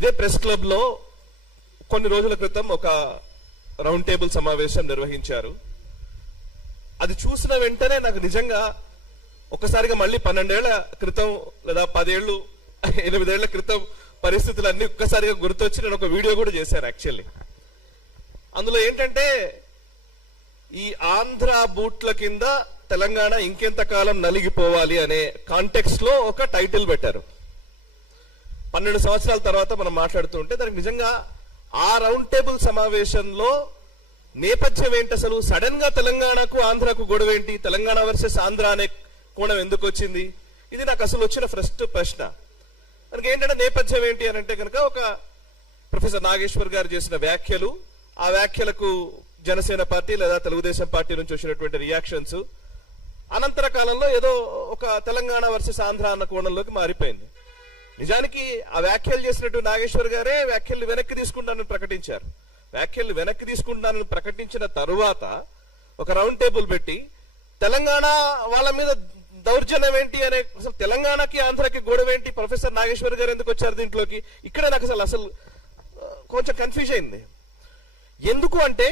ఇదే press club లో కొన్ని రోజుల క్రితం ఒక రౌండ్ టేబుల్ సమావేశం నిర్వహించారు. అది చూసిన వెంటనే నాకు నిజంగా ఒక్కసారిగా మళ్ళీ 12 ఏళ్ల క్రితం లేదా 10 ఏళ్ళు 8 ఏళ్ల క్రితం పరిస్థితులన్నీ ఒక్కసారిగా గుర్తొచ్చి నేను ఒక వీడియో కూడా చేశాను. యాక్చువల్లీ అందులో ఏంటంటే ఈ ఆంధ్ర బూట్ల కింద తెలంగాణ ఇంకెంత కాలం నలిగిపోవాలి అనే కాంటెక్స్ట్ లో ఒక టైటిల్ పెట్టారు. 12 సంవత్సరాల తర్వాత మనం మాట్లాడుతుంటే దానికి నిజంగా ఆ రౌండ్ టేబుల్ సమావేశంలో నేపథ్యం ఏంటి, అసలు సడన్ గా తెలంగాణకు ఆంధ్రాకు గొడవ ఏంటి, తెలంగాణ వర్సెస్ ఆంధ్ర అనే కోణం ఎందుకు వచ్చింది, ఇది నాకు అసలు వచ్చిన ఫస్ట్ ప్రశ్న. మనకి ఏంటంటే నేపథ్యం ఏంటి అని అంటే కనుక ఒక ప్రొఫెసర్ నాగేశ్వర్ గారు చేసిన వ్యాఖ్యలు, ఆ వ్యాఖ్యలకు జనసేన పార్టీ లేదా తెలుగుదేశం పార్టీ నుంచి వచ్చినటువంటి రియాక్షన్స్ అనంతర కాలంలో ఏదో ఒక తెలంగాణ వర్సెస్ ఆంధ్ర అన్న కోణంలోకి మారిపోయింది. నిజానికి ఆ వ్యాఖ్యలు చేసినట్టు నాగేశ్వర్ గారే వ్యాఖ్యలు వెనక్కి తీసుకుంటానని ప్రకటించారు. వ్యాఖ్యలు వెనక్కి తీసుకుంటానని ప్రకటించిన తరువాత ఒక రౌండ్ టేబుల్ పెట్టి తెలంగాణ వాళ్ళ మీద దౌర్జన్యం ఏంటి అనే, అసలు తెలంగాణకి ఆంధ్రకి గొడవ ఏంటి, ప్రొఫెసర్ నాగేశ్వర్ గారు ఎందుకు వచ్చారు దీంట్లోకి, ఇక్కడే నాకు అసలు కొంచెం కన్ఫ్యూజ్ అయింది. ఎందుకు అంటే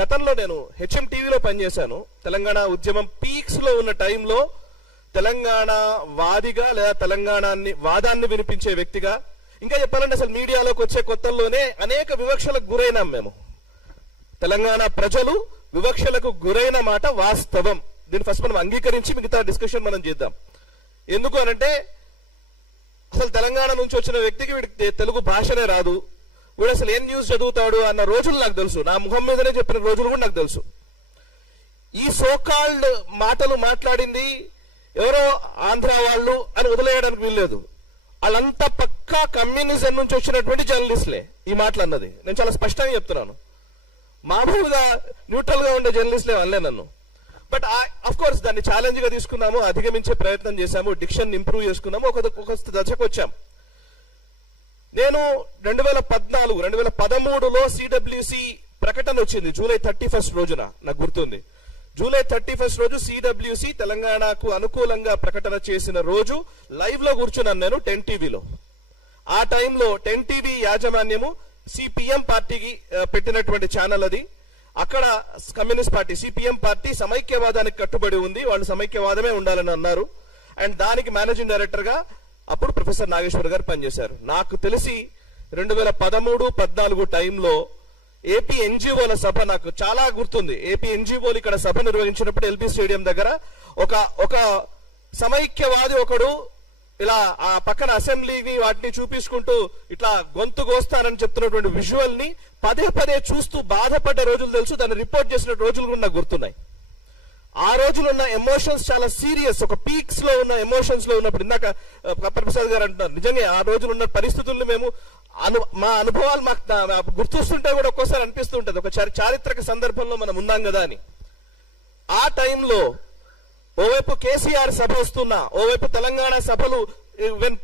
గతంలో నేను హెచ్ఎం టీవీలో పనిచేశాను. తెలంగాణ ఉద్యమం పీక్స్ లో ఉన్న టైంలో తెలంగాణ వాదిగా లేదా వాదాన్ని వినిపించే వ్యక్తిగా, ఇంకా చెప్పాలంటే అసలు మీడియాలోకి వచ్చే కొత్తల్లోనే అనేక వివక్షలకు గురైనాం మేము. తెలంగాణ ప్రజలు వివక్షలకు గురైన మాట వాస్తవం. దీన్ని ఫస్ట్ మనం అంగీకరించి మిగతా డిస్కషన్ మనం చేద్దాం. ఎందుకు అనంటే అసలు తెలంగాణ నుంచి వచ్చిన వ్యక్తికి వీడికి తెలుగు భాషనే రాదు, వీడు అసలు ఏం న్యూస్ చదువుతాడు అన్న రోజులు నాకు తెలుసు. నా ముఖం మీదనే చెప్పిన రోజులు కూడా నాకు తెలుసు. ఈ సోకాల్డ్ మాటలు మాట్లాడింది ఎవరో ఆంధ్ర వాళ్ళు అని వదిలేయడానికి వీల్లేదు. వాళ్ళంతా పక్కా కమ్యూనిజం నుంచి వచ్చినటువంటి జర్నలిస్టులే ఈ మాటలు అన్నది. నేను చాలా స్పష్టంగా చెప్తున్నాను. మామూలుగా న్యూట్రల్ గా ఉండే జర్నలిస్టులే అనలే నన్ను. బట్ ఆఫ్ కోర్స్ దాన్ని ఛాలెంజ్ గా తీసుకున్నాము, అధిగమించే ప్రయత్నం చేశాము, డిక్షన్ ఇంప్రూవ్ చేసుకున్నాము, ఒక దశకు వచ్చాం. నేను 2013లో సిడబ్ల్యూసి ప్రకటన వచ్చింది జూలై 31 రోజున, నాకు గుర్తుంది. జూలై 31 రోజు సిడబ్ల్యూసి తెలంగాణకు అనుకూలంగా ప్రకటన చేసిన రోజు లైవ్ లో కూర్చున్నాను నేను 10 టీవీలో. ఆ టైంలో 10 టీవీ యాజమాన్యము సిపిఎం పార్టీకి పెట్టినటువంటి ఛానల్ అది. అక్కడ కమ్యూనిస్ట్ పార్టీ సిపిఎం పార్టీ సమైక్యవాదానికి కట్టుబడి ఉంది, వాళ్ళు సమైక్యవాదమే ఉండాలని అన్నారు. అండ్ దానికి మేనేజింగ్ డైరెక్టర్ గా అప్పుడు ప్రొఫెసర్ నాగేశ్వర్ గారు పనిచేశారు. నాకు తెలిసి 2013-14 టైంలో ఏపీ ఎన్జిఓల సభ నాకు చాలా గుర్తుంది. ఏపీ ఎన్జిఓలు ఇక్కడ సభ నిర్వహించినప్పుడు ఎల్బీ స్టేడియం దగ్గర ఒక సమైక్యవాది ఒకడు ఇలా ఆ పక్కన అసెంబ్లీని వాటిని చూపించుకుంటూ ఇట్లా గొంతు కోస్తానని చెప్తున్నటువంటి విజువల్ ని పదే చూస్తూ బాధపడ్డ రోజులు తెలుసు. దాన్ని రిపోర్ట్ చేసిన రోజులు కూడా నాకు గుర్తున్నాయి. ఆ రోజులు ఉన్న ఎమోషన్స్ చాలా సీరియస్, ఒక పీక్స్ లో ఉన్న ఎమోషన్స్ లో ఉన్నప్పుడు ఇందాక ప్రసాద్ గారు అంటున్నారు, నిజంగా ఆ రోజులు ఉన్న పరిస్థితులను మేము మా అనుభవాలు మాకు గుర్తొస్తుంటే కూడా ఒక్కోసారి అనిపిస్తూ ఉంటుంది, ఒక చారిత్రక సందర్భంలో మనం ఉన్నాం కదా అని. ఆ టైంలో ఓవైపు కేసీఆర్ సభ వస్తున్నా, ఓవైపు తెలంగాణ సభలు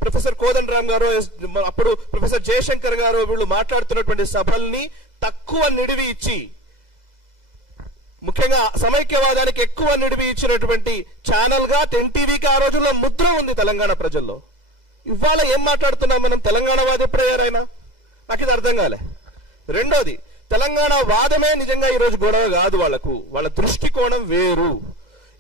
ప్రొఫెసర్ కోదండరామ్ గారు, అప్పుడు ప్రొఫెసర్ జయశంకర్ గారు వీళ్ళు మాట్లాడుతున్నటువంటి సభల్ని తక్కువ నిడివి ఇచ్చి, ముఖ్యంగా సమైక్యవాదానికి ఎక్కువ నిడివి ఇచ్చినటువంటి ఛానల్ గా 10 టీవీకి ఆ రోజుల్లో ముద్ర ఉంది తెలంగాణ ప్రజల్లో. ఇవాళ ఏం మాట్లాడుతున్నాం మనం, తెలంగాణ వాది ఎప్పుడయ్యారైనా? నాకు ఇది అర్థం కాలే. రెండోది, తెలంగాణ వాదమే నిజంగా ఈ రోజు గొడవ కాదు. వాళ్ళ దృష్టికోణం వేరు.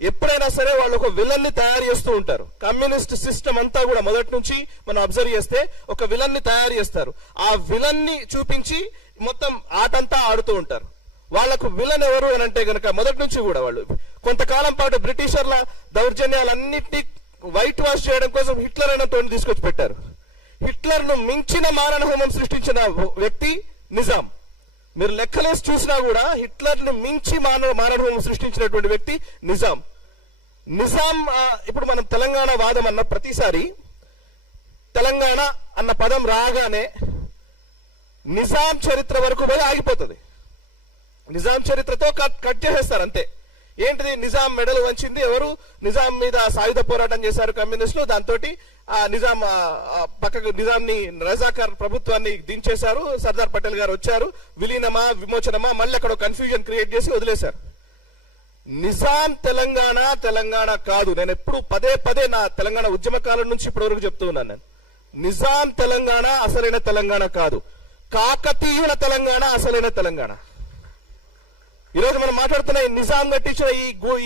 ఎప్పుడైనా సరే వాళ్ళు ఒక విలన్ ని తయారు చేస్తూ ఉంటారు. కమ్యూనిస్ట్ సిస్టమ్ అంతా కూడా మొదటి నుంచి మనం అబ్జర్వ్ చేస్తే ఒక విలన్ ని తయారు చేస్తారు. ఆ విలన్ ని చూపించి మొత్తం ఆటంతా ఆడుతూ ఉంటారు. వాళ్లకు విలన్ ఎవరు అని అంటే గనక మొదటి నుంచి కూడా వాళ్ళు కొంతకాలం పాటు బ్రిటిషర్ల దౌర్జన్యాలన్నింటినీ వైట్ వాష్ చేయడం కోసం హిట్లర్ అనే తోని తీసుకొచ్చి పెట్టారు. హిట్లర్ ను మించిన మారణ హోమం సృష్టించిన వ్యక్తి నిజాం. మీరు లెక్కలేసి చూసినా కూడా హిట్లర్ ను మించి మారణ హోమం సృష్టించినటువంటి వ్యక్తి నిజాం. ఇప్పుడు మనం తెలంగాణ వాదం అన్న ప్రతిసారి తెలంగాణ అన్న పదం రాగానే నిజాం చరిత్ర వరకు పోయి ఆగిపోతుంది. నిజాం చరిత్రతో కట్ చేసేస్తారు అంతే. ఏంటిది, నిజాం మెడలు వంచింది ఎవరు, నిజాం మీద సాయుధ పోరాటం చేశారు కమ్యూనిస్టులు, దాంతో పక్కకు నిజాంని రజాకార్ ప్రభుత్వాన్ని దించేశారు, సర్దార్ పటేల్ గారు వచ్చారు, విలీనమా విమోచనమా మళ్ళీ అక్కడ కన్ఫ్యూజన్ క్రియేట్ చేసి వదిలేశారు. నిజాం తెలంగాణ కాదు. నేను ఎప్పుడు పదే నా తెలంగాణ ఉద్యమ కాలం నుంచి ఇప్పటి వరకు చెప్తూ ఉన్నాను. నేను నిజాం తెలంగాణ అసలైన తెలంగాణ కాదు, కాకతీయుల తెలంగాణ అసలైన తెలంగాణ. ఈరోజు మనం మాట్లాడుతున్న ఈ నిజాం కట్టించిన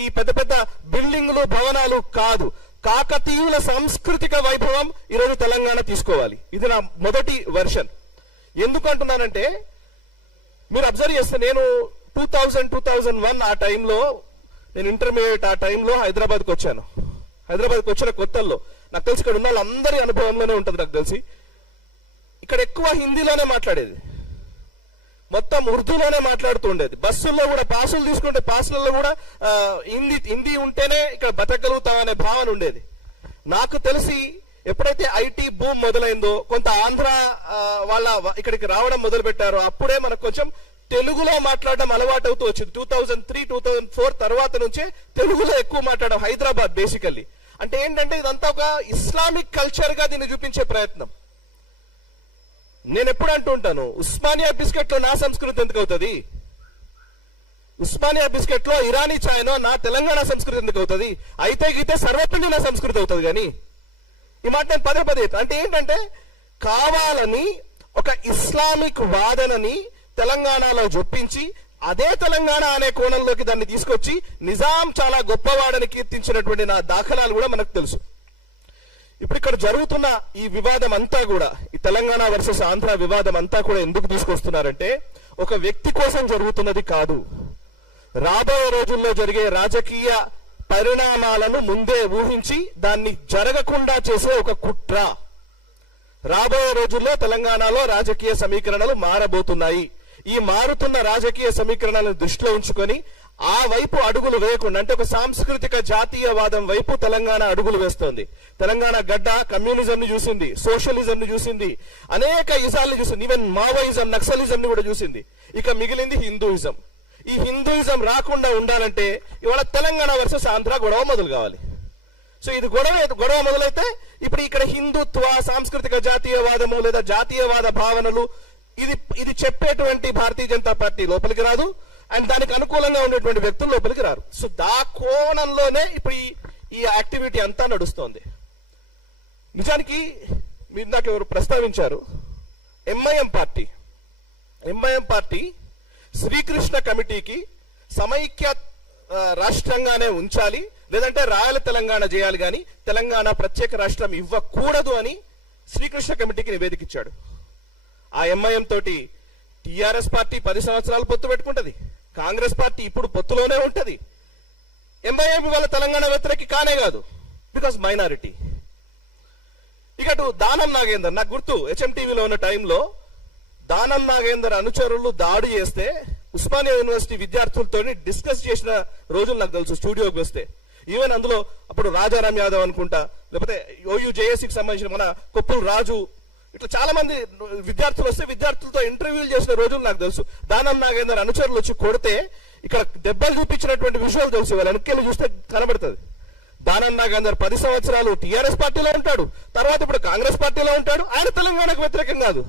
ఈ పెద్ద పెద్ద బిల్డింగ్లు భవనాలు కాదు, కాకతీయుల సాంస్కృతిక వైభవం ఈరోజు తెలంగాణ తీసుకోవాలి. ఇది నా మొదటి వెర్షన్. ఎందుకు అంటున్నానంటే, మీరు అబ్జర్వ్ చేస్తే నేను 2001 ఆ టైంలో, నేను ఇంటర్మీడియట్ ఆ టైంలో హైదరాబాద్కి వచ్చాను. హైదరాబాద్కి వచ్చిన కొత్తల్లో నాకు తెలిసి ఇక్కడ ఉన్న వాళ్ళందరి అనుభవంలోనే ఉంటుంది. నాకు తెలిసి ఇక్కడ ఎక్కువ హిందీలోనే మాట్లాడేది, మొత్తం ఉర్దూలోనే మాట్లాడుతూ ఉండేది. బస్సుల్లో కూడా పాసులు తీసుకుంటే పాసులలో కూడా హిందీ ఉంటేనే ఇక్కడ బతకగలుగుతామనే భావన ఉండేది. నాకు తెలిసి ఎప్పుడైతే ఐటీ బూమ్ మొదలైందో, కొంత ఆంధ్ర వాళ్ళ ఇక్కడికి రావడం మొదలు పెట్టారో, అప్పుడే మనకు కొంచెం తెలుగులో మాట్లాడడం అలవాటు అవుతూ వచ్చింది. 2003-2004 తర్వాత నుంచే తెలుగులో ఎక్కువ మాట్లాడడం. హైదరాబాద్ బేసికల్లీ అంటే ఏంటంటే, ఇదంతా ఒక ఇస్లామిక్ కల్చర్ గా దీన్ని చూపించే ప్రయత్నం. నేను ఎప్పుడు అంటూ ఉంటాను, ఉస్మానియా బిస్కెట్ లో నా సంస్కృతి ఎందుకు అవుతుంది, ఉస్మానియా బిస్కెట్ లో ఇరానీ ఛాయ్నో నా తెలంగాణ సంస్కృతి ఎందుకు అవుతుంది, అయితే గీతే సర్వపిండి నా సంస్కృతి అవుతుంది. కానీ ఈ మాట నేను పదే పదే అంటే ఏంటంటే, కావాలని ఒక ఇస్లామిక్ వాదనని తెలంగాణలో జొప్పించి అదే తెలంగాణ అనే కోణంలోకి దాన్ని తీసుకొచ్చి నిజాం చాలా గొప్పవాడని కీర్తించినటువంటి నా దాఖలాలు కూడా మనకు తెలుసు. ఇప్పుడు ఇక్కడ జరుగుతున్న ఈ వివాదం అంతా కూడా, ఈ తెలంగాణ వర్సెస్ ఆంధ్ర వివాదం అంతా కూడా ఎందుకు తీసుకొస్తున్నారంటే, ఒక వ్యక్తి కోసం జరుగుతున్నది కాదు, రాబోయే రోజుల్లో జరిగే రాజకీయ పరిణామాలను ముందే ఊహించి దాన్ని జరగకుండా చేసే ఒక కుట్ర. రాబోయే రోజుల్లో తెలంగాణలో రాజకీయ సమీకరణలు మారబోతున్నాయి. ఈ మారుతున్న రాజకీయ సమీకరణలను దృష్టిలో ఉంచుకొని ఆ వైపు అడుగులు వేయకుండా, అంటే ఒక సాంస్కృతిక జాతీయవాదం వైపు తెలంగాణ అడుగులు వేస్తోంది. తెలంగాణ గడ్డ కమ్యూనిజం ని చూసింది, సోషలిజం ని చూసింది, అనేక ఇజాలను చూసింది, ఈవెన్ మావోయిజం, నక్సలిజం ని కూడా చూసింది. ఇక మిగిలింది హిందూయిజం. ఈ హిందూయిజం రాకుండా ఉండాలంటే ఇవాళ తెలంగాణ వర్సెస్ ఆంధ్ర గొడవ మొదలు కావాలి. సో ఇది గొడవ మొదలైతే ఇప్పుడు ఇక్కడ హిందుత్వ, సాంస్కృతిక జాతీయవాదము లేదా జాతీయవాద భావనలు ఇది చెప్పేటువంటి భారతీయ జనతా పార్టీ లోపలికి రాదు, అండ్ దానికి అనుకూలంగా ఉండేటువంటి వ్యక్తులు లోపలికి రారు. సో దా కోణంలోనే ఇప్పుడు ఈ యాక్టివిటీ అంతా నడుస్తోంది. నిజానికి మీరు నాకు ఎవరు ప్రస్తావించారు, ఎంఐఎం పార్టీ శ్రీకృష్ణ కమిటీకి సమైక్య రాష్ట్రంగానే ఉంచాలి, లేదంటే రాయల తెలంగాణ చేయాలి, కానీ తెలంగాణ ప్రత్యేక రాష్ట్రం ఇవ్వకూడదు అని శ్రీకృష్ణ కమిటీకి నివేదిక ఇచ్చాడు. ఆ ఎంఐఎం తోటి టిఆర్ఎస్ పార్టీ 10 సంవత్సరాలు పొత్తు పెట్టుకుంటది, కాంగ్రెస్ పార్టీ ఇప్పుడు పొత్తులోనే ఉంటది. ఎంఐఎం ఇవాళ తెలంగాణ వ్యతిరేకి కానే కాదు, బికాస్ మైనారిటీ. ఇక దానం నాగేందర్, నాకు గుర్తు హెచ్ఎంటీవీలో ఉన్న టైంలో దానం నాగేందర్ అనుచరులు దాడి చేస్తే ఉస్మానియా యూనివర్సిటీ విద్యార్థులతో డిస్కస్ చేసిన రోజులు నాకు తెలుసు. స్టూడియోకి వస్తే ఈవెన్ అందులో అప్పుడు రాజారాం యాదవ్ అనుకుంటా, లేకపోతే OUJSకి సంబంధించిన మన కొప్పుల రాజు, ఇట్లా చాలా మంది విద్యార్థులు వస్తే విద్యార్థులతో ఇంటర్వ్యూలు చేసిన రోజులు నాకు తెలుసు. దానం నాగేందర్ అనుచరులు వచ్చి కొడితే ఇక్కడ దెబ్బలు చూపించినటువంటి విషయాలు తెలుసు. వాళ్ళ వెనక్కి చూస్తే కనబడుతుంది. దానం నాగేందర్ 10 సంవత్సరాలు టిఆర్ఎస్ పార్టీలో ఉంటాడు, తర్వాత ఇప్పుడు కాంగ్రెస్ పార్టీలో ఉంటాడు. ఆయన తెలంగాణకు వ్యతిరేకం కాదు,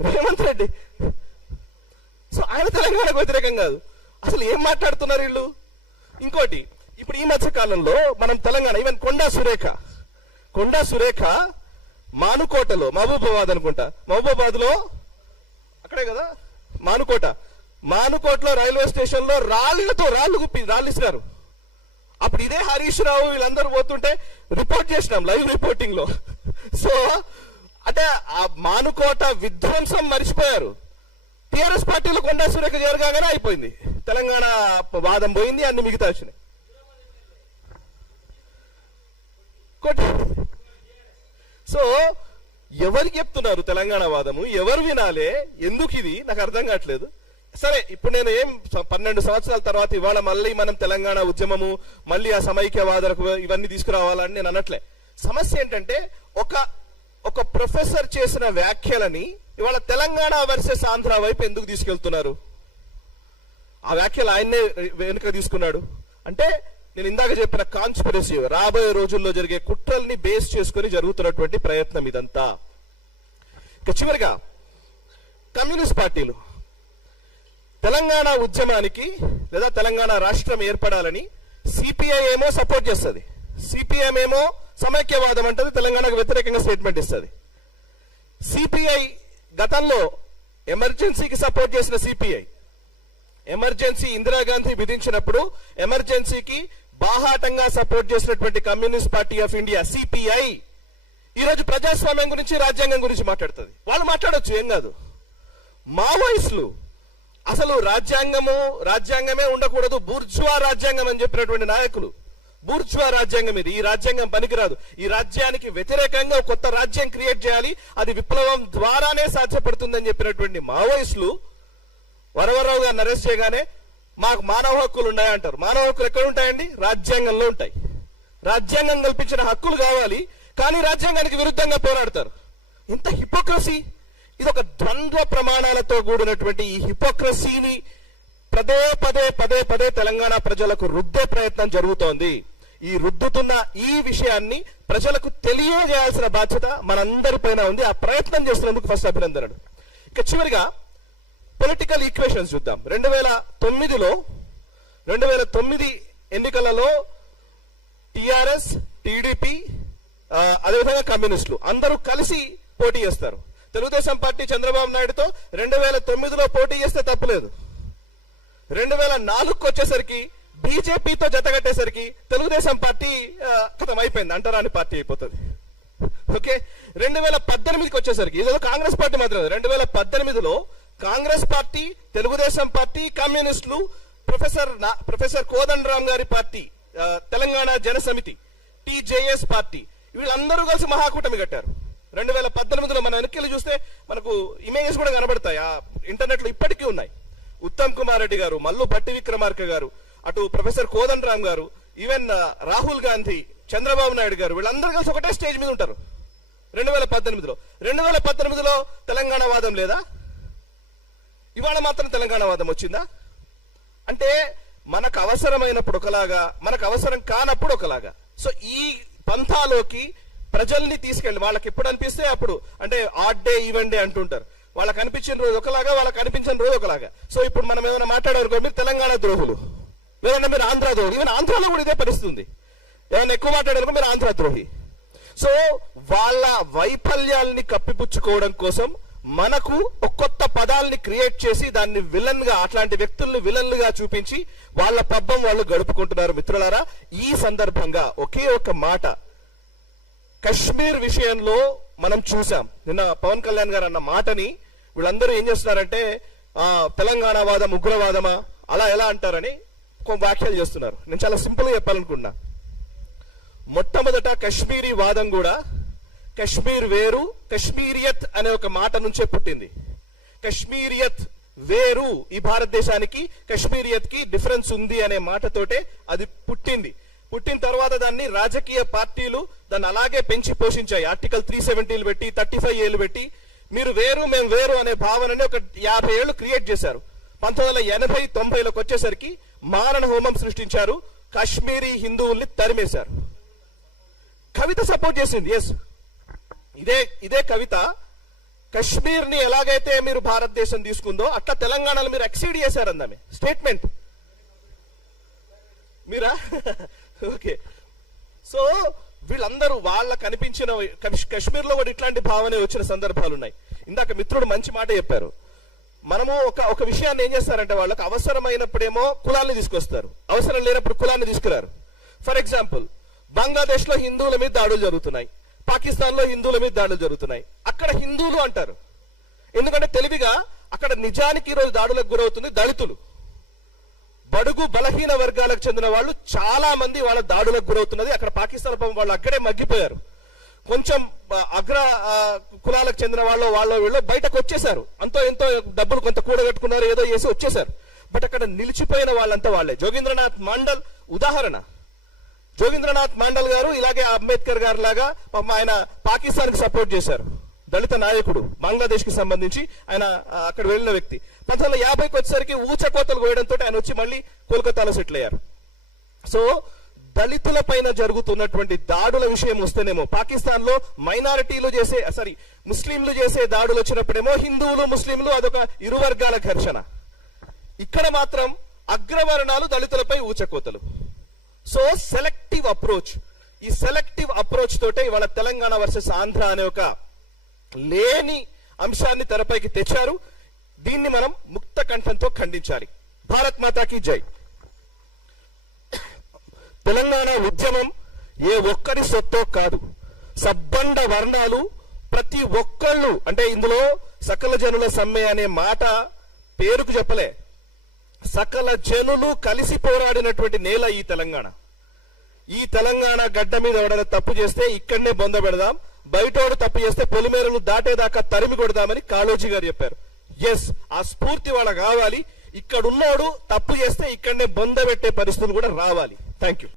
రేవంత్ రెడ్డి. సో ఆయన తెలంగాణకు వ్యతిరేకం కాదు. అసలు ఏం మాట్లాడుతున్నారు వీళ్ళు? ఇంకోటి, ఇప్పుడు ఈ మధ్య కాలంలో మనం తెలంగాణ, ఈవెన్ కొండా సురేఖ మానుకోటలో, మహబూబాబాద్ అనుకుంటా, మహబూబాబాద్ లో అక్కడే కదా మానుకోటలో రైల్వే స్టేషన్ లో రాళ్ళు ఇస్తారు. అప్పుడు ఇదే హరీష్ రావు వీళ్ళందరూ పోతుంటే రిపోర్ట్ చేసినాం లైవ్ రిపోర్టింగ్ లో. సో అంటే ఆ మానుకోట విధ్వంసం మర్చిపోయారు. టిఆర్ఎస్ పార్టీలో కొండా సురేఖ జరగానే అయిపోయింది, తెలంగాణ వాదం పోయింది, అన్ని మిగతా వచ్చినాయి. సో ఎవరికి చెప్తున్నారు తెలంగాణ వాదము, ఎవరు వినాలే, ఎందుకు ఇది నాకు అర్థం కావట్లేదు. సరే, ఇప్పుడు నేను 12 సంవత్సరాల తర్వాత ఇవాళ మళ్ళీ మనం తెలంగాణ ఉద్యమము, మళ్ళీ ఆ సమైక్యవాదులకు ఇవన్నీ తీసుకురావాలని నేను అనట్లే. సమస్య ఏంటంటే, ఒక ప్రొఫెసర్ చేసిన వ్యాఖ్యలని ఇవాళ తెలంగాణ వర్సెస్ ఆంధ్ర వైపు ఎందుకు తీసుకెళ్తున్నారు? ఆ వ్యాఖ్యలు ఆయన్నే వెనుక తీసుకున్నాడు అంటే, నేను ఇందాక చెప్పిన కాన్స్పిరసీ, రాబోయే రోజుల్లో జరిగే కుట్రల్ని బేస్ చేసుకుని జరుగుతున్నటువంటి ప్రయత్నం ఇదంతా. ఇక చివరిగా కమ్యూనిస్ట్ పార్టీలు తెలంగాణ ఉద్యమానికి లేదా తెలంగాణ రాష్ట్రం ఏర్పడాలని సిపిఐ ఏమో సపోర్ట్ చేస్తుంది, సిపిఎం ఏమో సమైక్యవాదం అంటది, తెలంగాణకు వ్యతిరేకంగా స్టేట్మెంట్ ఇస్తుంది. సిపిఐ గతంలో ఎమర్జెన్సీకి సపోర్ట్ చేసిన సిపిఐ ఎమర్జెన్సీ ఇందిరాగాంధీ విధించినప్పుడు ఎమర్జెన్సీకి బాహాటంగా సపోర్ట్ చేసినటువంటి communist party of India CPI ఈరోజు ప్రజాస్వామ్యం గురించి, రాజ్యాంగం గురించి మాట్లాడుతుంది. వాళ్ళు మాట్లాడొచ్చు, ఏం కాదు. మావోయిస్టులు అసలు రాజ్యాంగమే ఉండకూడదు, బూర్జువా రాజ్యాంగం అని చెప్పినటువంటి నాయకులు, బూర్జువా రాజ్యాంగం ఇది, ఈ రాజ్యాంగం పనికిరాదు, ఈ రాజ్యానికి వ్యతిరేకంగా కొత్త రాజ్యం క్రియేట్ చేయాలి, అది విప్లవం ద్వారానే సాధ్యపడుతుందని చెప్పినటువంటి మావోయిస్టులు వరవరరావు గారిని అరెస్ట్ చేయగానే మాకు మానవ హక్కులు ఉన్నాయంటారు. మానవ హక్కులు ఎక్కడ ఉంటాయండి? రాజ్యాంగంలో ఉంటాయి. రాజ్యాంగం కల్పించిన హక్కులు కావాలి, కానీ రాజ్యాంగానికి విరుద్ధంగా పోరాడతారు. ఇంత హిపోక్రసీ, ఇది ఒక ద్వంద్వ ప్రమాణాలతో కూడినటువంటి ఈ హిపోక్రసీని పదే పదే తెలంగాణ ప్రజలకు రుద్దే ప్రయత్నం జరుగుతోంది. ఈ రుద్దుతున్న ఈ విషయాన్ని ప్రజలకు తెలియజేయాల్సిన బాధ్యత మనందరిపైన ఉంది. ఆ ప్రయత్నం చేస్తున్నందుకు ఫస్ట్ అభినందనలు. ఇక చివరిగా పొలిటికల్ ఈక్వేషన్స్ చూద్దాం. 2009 ఎన్నికలలో టిఆర్ఎస్, టీడీపీ, అదేవిధంగా కమ్యూనిస్టులు అందరూ కలిసి పోటీ చేస్తారు. తెలుగుదేశం పార్టీ చంద్రబాబు నాయుడుతో 2009లో పోటీ చేస్తే తప్పులేదు. 2004కు వచ్చేసరికి బీజేపీతో జతగట్టేసరికి తెలుగుదేశం పార్టీ ఖతం అయిపోయింది, అంటరాని పార్టీ అయిపోతుంది. ఓకే, 2018కి వచ్చేసరికి ఇదేదో కాంగ్రెస్ పార్టీ మాత్రమే. 2018లో కాంగ్రెస్ పార్టీ, తెలుగుదేశం పార్టీ, కమ్యూనిస్టులు, ప్రొఫెసర్ కోదండరామ్ గారి పార్టీ, తెలంగాణ జన సమితి, టీజేఎస్ పార్టీ, వీళ్ళందరూ కలిసి మహాకూటమి కట్టారు. 2018లో మన వెనక్కి చూస్తే మనకు ఇమేజెస్ కూడా కనబడతాయి, ఆ ఇంటర్నెట్ లో ఇప్పటికీ ఉన్నాయి. ఉత్తమ్ కుమార్ రెడ్డి గారు, మల్లు భట్టి విక్రమార్క గారు, అటు ప్రొఫెసర్ కోదండరామ్ గారు, ఈవెన్ రాహుల్ గాంధీ, చంద్రబాబు నాయుడు గారు, వీళ్ళందరూ కలిసి ఒకటే స్టేజ్ మీద ఉంటారు 2018లో. 2018లో తెలంగాణ వాదం లేదా? ఇవాళ మాత్రం తెలంగాణ వాదం వచ్చిందా? అంటే మనకు అవసరమైనప్పుడు ఒకలాగా, మనకు అవసరం కానప్పుడు ఒకలాగా. సో ఈ పంథాలోకి ప్రజల్ని తీసుకెళ్ళి వాళ్ళకి ఎప్పుడు అనిపిస్తే అప్పుడు, అంటే ఆడ్ డే ఈవెంట్ డే అంటుంటారు, వాళ్ళకి అనిపించిన రోజు ఒకలాగా, వాళ్ళకి అనిపించిన రోజు ఒకలాగా. సో ఇప్పుడు మనం ఏమైనా మాట్లాడారనుకో, మీరు తెలంగాణ ద్రోహులు, లేదంటే మీరు ఆంధ్ర ద్రోహులు. ఈవెన్ ఆంధ్రాలో కూడా ఇదే పరిస్థితి ఉంది. ఏమైనా ఎక్కువ మాట్లాడారనుకో మీరు ఆంధ్ర ద్రోహి. సో వాళ్ళ వైఫల్యాల్ని కప్పిపుచ్చుకోవడం కోసం మనకు ఒక కొత్త పదాలని క్రియేట్ చేసి దాన్ని విలన్ గా, అట్లాంటి వ్యక్తుల్ని విలన్లుగా చూపించి వాళ్ళ పబ్బం వాళ్ళు గడుపుకుంటున్నారు. మిత్రులారా, ఈ సందర్భంగా ఒకే ఒక మాట, కశ్మీర్ విషయంలో మనం చూసాం. నిన్న పవన్ కళ్యాణ్ గారు అన్న మాటని వీళ్ళందరూ ఏం చేస్తున్నారంటే తెలంగాణ వాదం ఉగ్రవాదమా అలా ఎలా అంటారని వ్యాఖ్యలు చేస్తున్నారు. నేను చాలా సింపుల్ గా చెప్పాలనుకున్నా. మొట్టమొదట కశ్మీరీ వాదం కూడా కశ్మీర్ వేరు, కశ్మీరియత్ అనే ఒక మాట నుంచే పుట్టింది. కశ్మీరియత్ వేరు, ఈ భారతదేశానికి కశ్మీరియత్ కి డిఫరెన్స్ ఉంది అనే మాటతోటే అది పుట్టింది. పుట్టిన తర్వాత దాన్ని రాజకీయ పార్టీలు దాన్ని అలాగే పెంచి పోషించాయి. ఆర్టికల్ 370 పెట్టి, 35A పెట్టి, మీరు వేరు మేము వేరు అనే భావనని ఒక 50 ఏళ్లు క్రియేట్ చేశారు. 1980-90లకు వచ్చేసరికి మారణ హోమం సృష్టించారు, కాశ్మీరీ హిందువుల్ని తరిమేశారు. కవిత సపోర్ట్ చేసింది. ఎస్, ఇదే కవిత కశ్మీర్ ని ఎలాగైతే మీరు భారతదేశం తీసుకుందో అట్లా తెలంగాణలో మీరు ఎక్సీడ్ చేశారన్నామే స్టేట్మెంట్ మీరా. ఓకే, సో వీళ్ళందరూ వాళ్ళకు అనిపించిన కశ్మీర్ లో కూడా ఇట్లాంటి భావన వచ్చిన సందర్భాలు ఉన్నాయి. ఇందాక మిత్రుడు మంచి మాట చెప్పారు. మనము ఒక విషయాన్ని ఏం చేస్తారంటే వాళ్ళకి అవసరమైనప్పుడేమో కులాన్ని తీసుకొస్తారు, అవసరం లేనప్పుడు కులాన్ని తీసుకురారు. ఫర్ ఎగ్జాంపుల్, బంగ్లాదేశ్ లో హిందువుల మీద దాడులు జరుగుతున్నాయి, పాకిస్తాన్ లో హిందువుల మీద దాడులు జరుగుతున్నాయి. అక్కడ హిందువులు అంటారు, ఎందుకంటే తెలివిగా అక్కడ నిజానికి ఈరోజు దాడులకు గురవుతుంది దళితులు, బడుగు బలహీన వర్గాలకు చెందిన వాళ్ళు చాలా మంది వాళ్ళ దాడులకు గురవుతున్నది. అక్కడ పాకిస్తాన్ వాళ్ళు అక్కడే మగ్గిపోయారు. కొంచెం అగ్ర కులాలకు చెందిన వాళ్ళు వీళ్ళు బయటకు వచ్చేసారు, అంతో ఎంతో డబ్బులు కొంత కూడగట్టుకున్నారు, ఏదో చేసి వచ్చేసారు. బట్ అక్కడ నిలిచిపోయిన వాళ్ళంతా వాళ్ళే. జోగేంద్రనాథ్ మండల్ ఉదాహరణ. జోగేంద్రనాథ్ మండల్ గారు ఇలాగే అంబేద్కర్ గారు లాగా ఆయన పాకిస్తాన్ కి సపోర్ట్ చేశారు, దళిత నాయకుడు, బంగ్లాదేశ్ కి సంబంధించి ఆయన అక్కడ వెళ్ళిన వ్యక్తి. 1950కి వచ్చేసరికి ఊచకోతలు కోయడంతో ఆయన వచ్చి మళ్ళీ కోల్కతాలో సెటిల్ అయ్యారు. సో దళితుల పైన జరుగుతున్నటువంటి దాడుల విషయం వస్తేనేమో పాకిస్తాన్ లో మైనారిటీలు ముస్లింలు చేసే దాడులు వచ్చినప్పుడేమో హిందువులు ముస్లింలు అదొక ఇరు వర్గాల ఘర్షణ. ఇక్కడ మాత్రం అగ్రవర్ణాలు దళితులపై ఊచకోతలు. So selective approach. ఈ సెలెక్టివ్ అప్రోచ్ తోటే ఇవాళ తెలంగాణ వర్సెస్ ఆంధ్ర అనే ఒక లేని అంశాన్ని తెరపైకి తెచ్చారు. దీన్ని మనం ముక్త కంఠంతో ఖండించాలి. భారత్ మాతాకి జై. తెలంగాణ ఉద్యమం ఏ ఒక్కరి సొత్తో కాదు. సబ్బండ వర్ణాలు ప్రతి ఒక్కళ్ళు, అంటే ఇందులో సకల జనుల సమ్మె అనే మాట పేరుకు చెప్పలే, సకల జనులు కలిసి పోరాడినటువంటి నేల ఈ తెలంగాణ. ఈ తెలంగాణ గడ్డ మీద ఎవడైనా తప్పు చేస్తే ఇక్కడనే బొంద పెడదాం, బయటోడు తప్పు చేస్తే పొలిమేరలు దాటేదాకా తరిమి కొడదామని కాళోజీ గారు చెప్పారు. ఎస్, ఆ స్ఫూర్తి వాళ్ళ కావాలి. ఇక్కడున్నోడు తప్పు చేస్తే ఇక్కడనే బొంద పెట్టే పరిస్థితులు కూడా రావాలి. Thank you.